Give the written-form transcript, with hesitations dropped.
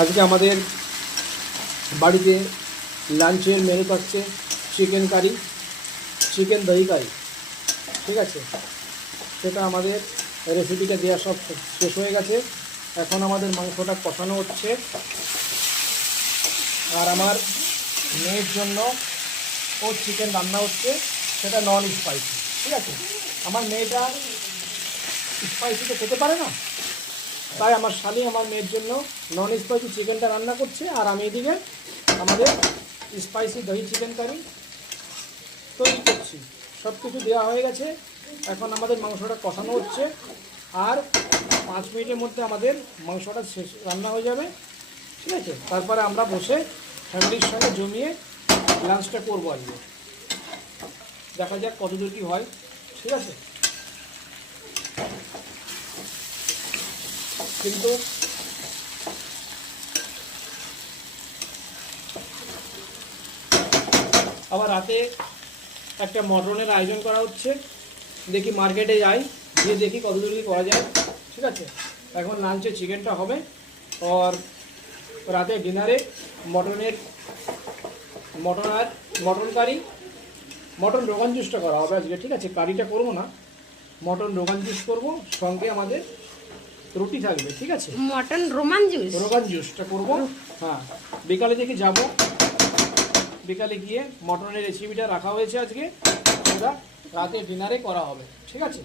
আজকে আমাদের বাড়িতে লাঞ্চের মেনু থাকছে চিকেন কারি, চিকেন দহি কারি। ঠিক আছে, সেটা আমাদের রেসিপিটা দেওয়া সব শেষ হয়ে গেছে। এখন আমাদের মাংসটা কষানো হচ্ছে। আর আমার মেয়ের জন্য ও চিকেন রান্না হচ্ছে, সেটা নন স্পাইসি। ঠিক আছে, আমার মেয়েটা স্পাইসি তো খেতে পারে না, তাই আমার শালি আমার মেয়ের জন্য নন স্পাইসি চিকেনটা রান্না করছে। আর আমি এদিকে আমাদের স্পাইসি দহি চিকেন কারি তৈরি করছি। সব কিছু দেওয়া হয়ে গেছে। এখন আমাদের মাংসটা কষানো হচ্ছে, আর 5 মিনিটের মধ্যে আমাদের মাংসটা শেষ রান্না হয়ে যাবে। ঠিক আছে, তারপরে আমরা বসে ফ্যামিলির সঙ্গে জমিয়ে লাঞ্চটা করবো আজকে। দেখা যাক কতদূর কী হয়। ঠিক আছে, কিন্তু আবার রাতে একটা মটনের আয়োজন করা হচ্ছে। দেখি মার্কেটে যাই, গিয়ে দেখি কতদূর কী করা যায়। ঠিক আছে, এখন লাঞ্চে চিকেনটা হবে, আর রাতে ডিনারে মটন কারি, মটন রোগান জুসটা করা হবে আজকে। ঠিক আছে, কারিটা করবো না, মটন রোগান জুস করবো, সঙ্গে আমাদের রুটি থাকবে। ঠিক আছে, মটন রোমান জুস, রোগান জুসটা করবো। হ্যাঁ, বিকালে দেখি যাবো, বিকালে গিয়ে মটনের রেসিপিটা রাখা হয়েছে আজকে, সেটা রাতে ডিনারে করা হবে। ঠিক আছে।